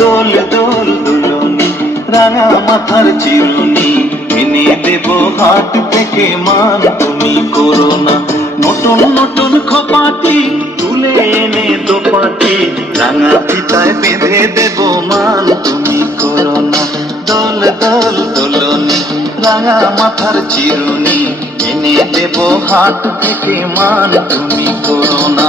দোল দোল দুলনি, রাঙা মাথার চিরুনি এনে দেব হাট থেকে মান তুমি করো না নতুন নতুন খপাটি তুলে এনে দোপাটি, রাঙা ফিতায় বেঁধে দেব মান তুমি করো না দোল দোল দোলনি, রাঙা মাথার চিরুনি এনে দেব হাট থেকে মান তুমি করো না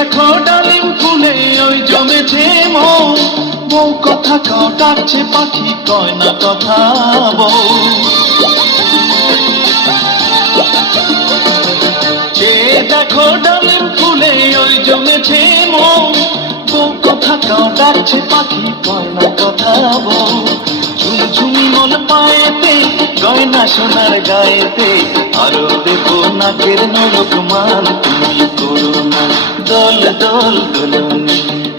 দেখো ডালিম ফুলে ওই জমেছে মন। বউ কথা কও ডাকছে পাখি কয় না কথা বউ দেখো ডালিম ফুলে ওই জমেছে মন। বউ কথা কও ডাকছে পাখি কয় না কথা বউ ঝুমঝুমি মন পায়েতে, গয়না সোনার গায়েতে। আরও দেব নাকের নরক মান, তুমি করো দোল দোল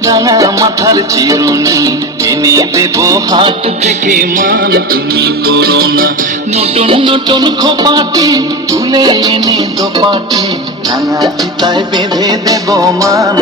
রাঙা মাথার চিরুনি এনে দেব হাট থেকে মান, তুমি করো না। নতুন নতুন খোপাটি তুলে এনে দোপাটি। রাঙা চিতায় বেঁধে দেব মান